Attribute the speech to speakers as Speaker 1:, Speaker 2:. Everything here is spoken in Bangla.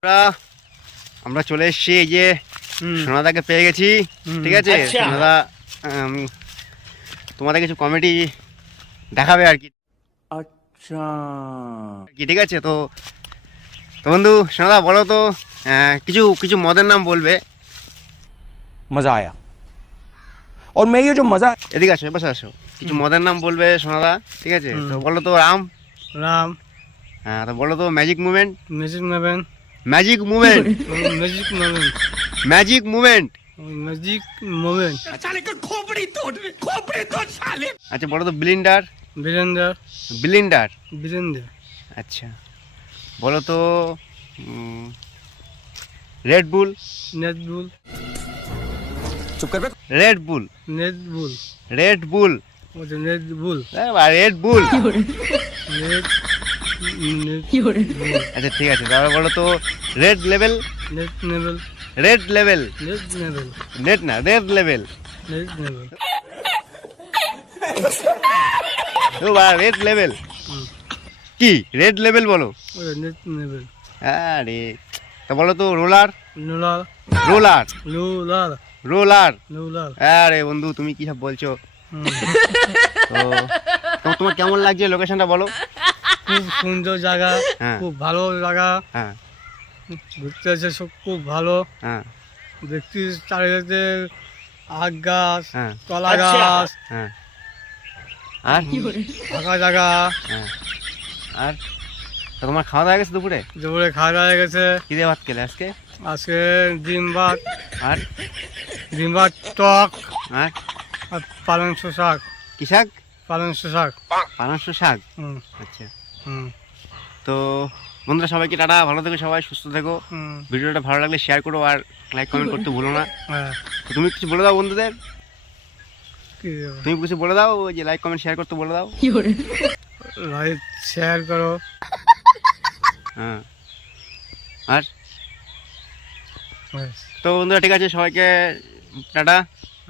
Speaker 1: আমরা চলে এসেছি, এই যে সোনাদাকে পেয়ে গেছি। ঠিক আছে, সোনাদা তোমাদের কিছু কমেডি দেখাবে আর কি। আচ্ছা কি ঠিক আছে। তো বন্ধু সোনাদা বলো তো, কিছু কিছু মদের নাম বলবে।
Speaker 2: मजा आया और मैं ये जो मजा
Speaker 1: এদিকে আসো, বসে আসো। কিছু মদের নাম বলবে সোনাদা, ঠিক আছে। তো বলো তো রাম।
Speaker 3: রাম।
Speaker 1: হ্যাঁ, তো বলো তো ম্যাজিক মুভমেন্ট।
Speaker 3: ম্যাজিক নেবেন।
Speaker 1: Magic movement.
Speaker 3: ম্যাজিক নেবেন।
Speaker 1: Magic movement.
Speaker 3: Magic moment.
Speaker 1: আচ্ছা বলো তো ব্লিন্ডার।
Speaker 3: বীরেন্দ্র।
Speaker 1: ব্লিন্ডার।
Speaker 3: বীরেন্দ্র।
Speaker 1: আচ্ছা বলো তো রেড বুল।
Speaker 3: নেটবুল।
Speaker 2: चुप कर बे।
Speaker 1: রেড বুল।
Speaker 3: নেটবুল।
Speaker 1: রেড বুল।
Speaker 3: ওটা নেটবুল।
Speaker 1: রেড বুল।
Speaker 3: নেট
Speaker 1: আচ্ছা ঠিক আছে, তাহলে বলো তো রেড লেভেল।
Speaker 3: নেট নেবেল।
Speaker 1: Red level.
Speaker 3: নেট নেবেল।
Speaker 1: নেট না, রেড লেভেল।
Speaker 3: নেট নেবেল।
Speaker 1: রেড লেভেল কি? রেড লেভেল বলো।
Speaker 3: ওটা নেট নেবেল।
Speaker 1: আরে তো বলো তো রোলার।
Speaker 3: নুলার।
Speaker 1: রোলার।
Speaker 3: লুলার।
Speaker 1: রোলার।
Speaker 3: লুলার।
Speaker 1: আরে বন্ধু তুমি কি সব বলছো। তো তোমার কেমন লাগছে লোকেশনটা বলো।
Speaker 3: খুব সুন্দর জায়গা।
Speaker 1: হ্যাঁ।
Speaker 3: খুব ভালো জায়গা।
Speaker 1: হ্যাঁ
Speaker 3: ঘুরতে আছে সব খুব ভালো।
Speaker 1: হ্যাঁ
Speaker 3: দেখছি চারিদিকে আখ গাছ,
Speaker 1: হ্যাঁ
Speaker 3: কলা গাছ,
Speaker 1: হ্যাঁ। আর
Speaker 3: ফাঁকা জায়গা।
Speaker 1: হ্যাঁ। আর তো তোমার খাওয়া দাওয়া গেছে দুপুরে?
Speaker 3: দুপুরে খাওয়া দাওয়া হয়ে গেছে।
Speaker 1: কি দিয়ে ভাত খেলে আজকে?
Speaker 3: আজকে ডিম ভাত।
Speaker 1: আর
Speaker 3: ডিম ভাত, টক
Speaker 1: আর
Speaker 3: আর পালং শাক।
Speaker 1: কি শাক?
Speaker 3: পালং শাক।
Speaker 1: পানাশ শাক।
Speaker 3: হুম
Speaker 1: আচ্ছা
Speaker 3: হুম
Speaker 1: তো বন্ধুরা সবাইকে টাটা, ভালো থেকো সবাই, সুস্থ থেকো।
Speaker 3: হুম।
Speaker 1: ভিডিওটা ভালো লাগলে শেয়ার করো আর লাইক কমেন্ট করতে ভুলো না।
Speaker 3: হ্যাঁ।
Speaker 1: তো তুমি কিছু বলে দাও বন্ধুদের।
Speaker 3: কি দেবো?
Speaker 1: তুমি কিছু বলে দাও, ওই যে লাইক কমেন্ট শেয়ার করতে বলে দাও।
Speaker 3: লাইক শেয়ার করো।
Speaker 1: হ্যাঁ। আর
Speaker 3: ব্যাস।
Speaker 1: তো বন্ধুরা ঠিক আছে, সবাইকে টাটা।